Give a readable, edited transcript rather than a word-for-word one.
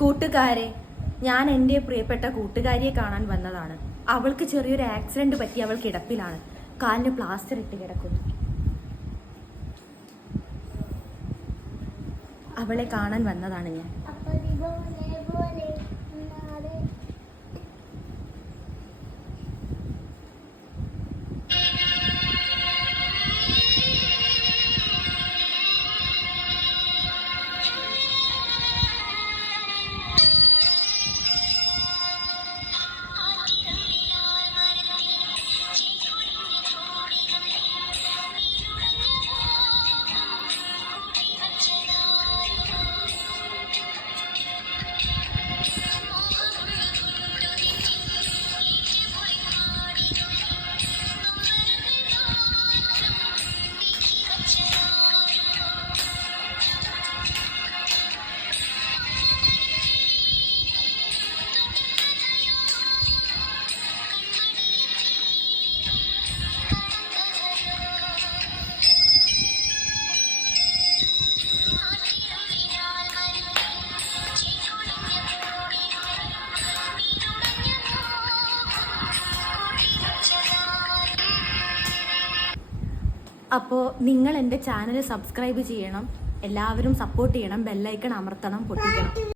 കൂട്ടുകാരെ, ഞാൻ എൻ്റെ പ്രിയപ്പെട്ട കൂട്ടുകാരിയെ കാണാൻ വന്നതാണ്. അവൾക്ക് ചെറിയൊരു ആക്സിഡന്റ് പറ്റി അവൾ കിടപ്പിലാണ്. കാലിന് പ്ലാസ്റ്റർ ഇട്ട് കിടക്കുന്നു. അവളെ കാണാൻ വന്നതാണ് ഞാൻ. അപ്പോൾ നിങ്ങൾ എൻ്റെ ചാനൽ സബ്സ്ക്രൈബ് ചെയ്യണം, എല്ലാവരും സപ്പോർട്ട് ചെയ്യണം, ബെല്ലൈക്കൺ അമർത്തണം, പൊട്ടിക്കണം.